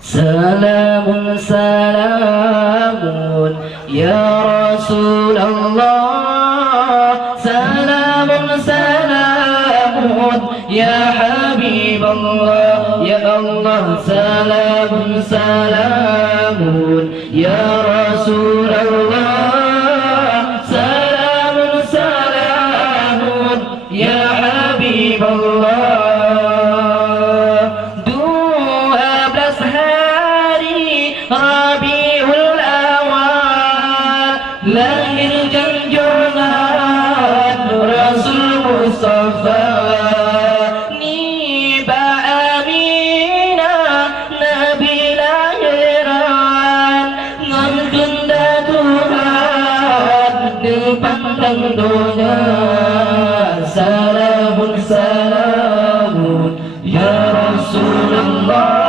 سلام سلام يا رسول الله، سلام سلام يا حبيب الله، يا الله سلام سلام يا رسول الله، سلام سلام يا حبيب الله. Rabiul Awal lahir junjungan Rasul Mustafa, ni ba Aminah Nabi lahiran ngan bunda Tuhan dipandang dunia. Salamun salamun ya Rasulullah,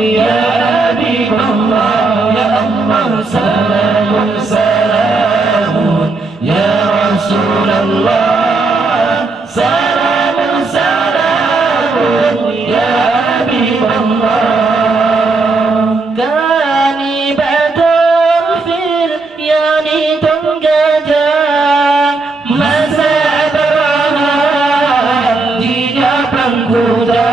ya Habib Allah, ya Allah salamun salamun ya Rasulullah, salamun salamun ya Habib Allah. Kani batul fil yani tunggajah masa Abraham jika pangkuda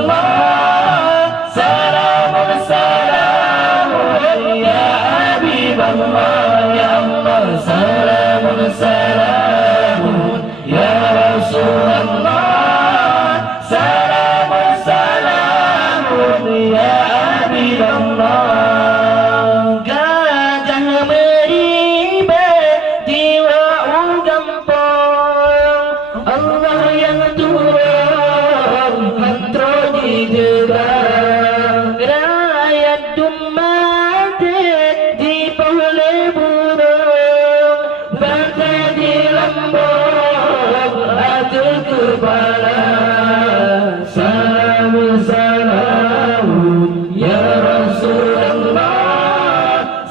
Rasulullah, salamun salamun ya Habib Allah, ya Allah salamun salamun ya Rasulullah, salamun salamun ya Habib Allah. Gajah meribet jiwa gampang, Allah yang turun mantra di jegang, rakyat dumate di pole burung, bangsa di lambung atur kepala. Salamun salamun ya Rasulullah,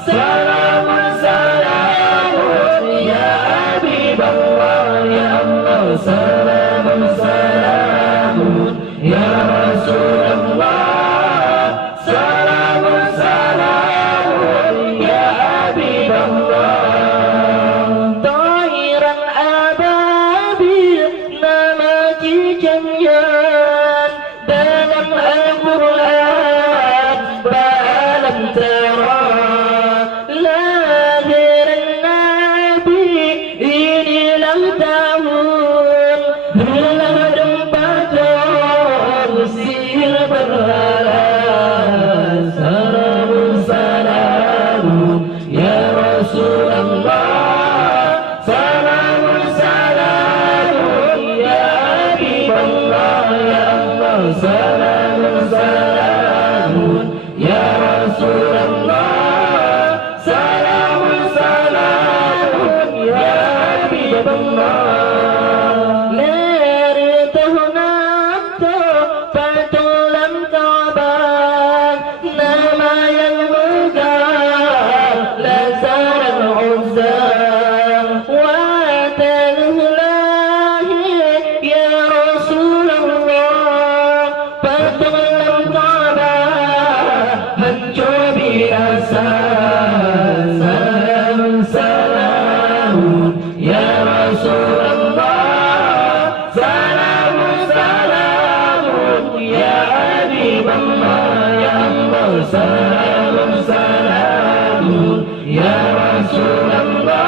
salamun salamun ya Habib Allah, ya Allah salamun salamun ya Rasulullah, salamun salamun ya Habib Allah. Tahiran ababil nama cijanyan dalam Al-Quran ba'alam tera, lahiran Nabi inilah tahun bulan sihir berhala. Salamun salamun ya Rasulullah, salamun salamun ya Habib Allah, ya Allah salamun salamun ya Rasulullah, salamun salamun ya Habib Allah. Salamun salamun ya Rasulullah, salamun salamun ya Habib Allah, ya Allah salamun salamun ya Rasulullah.